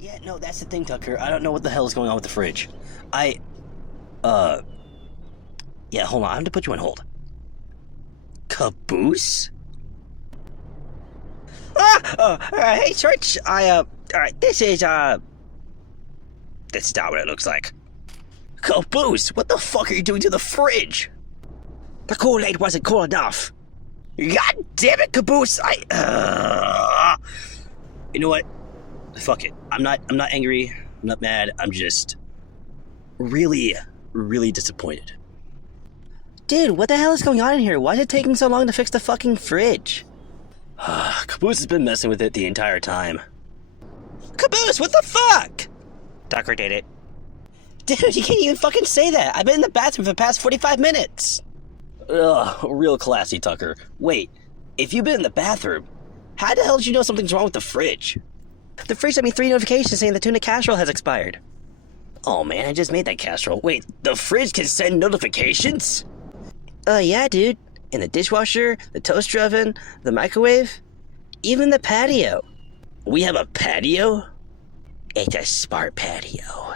Yeah, no, that's the thing, Tucker. I don't know what the hell is going on with the fridge. Yeah, hold on. I have to put you on hold. Caboose? Hey, Church. Alright, this is not what it looks like. Caboose, what the fuck are you doing to the fridge? The Kool-Aid wasn't cool enough. God damn it, Caboose! You know what? Fuck it. I'm not angry. I'm not mad. I'm just really, really disappointed. Dude, what the hell is going on in here? Why is it taking so long to fix the fucking fridge? Caboose has been messing with it the entire time. Caboose, what the fuck? Tucker did it. Dude, you can't even fucking say that. I've been in the bathroom for the past 45 minutes. Ugh, real classy, Tucker. Wait, if you've been in the bathroom, how the hell did you know something's wrong with the fridge? The fridge sent me 3 notifications saying the tuna casserole has expired. Oh man, I just made that casserole. Wait, the fridge can send notifications? Yeah, dude. In the dishwasher, the toaster oven, the microwave, even the patio. We have a patio? It's a smart patio.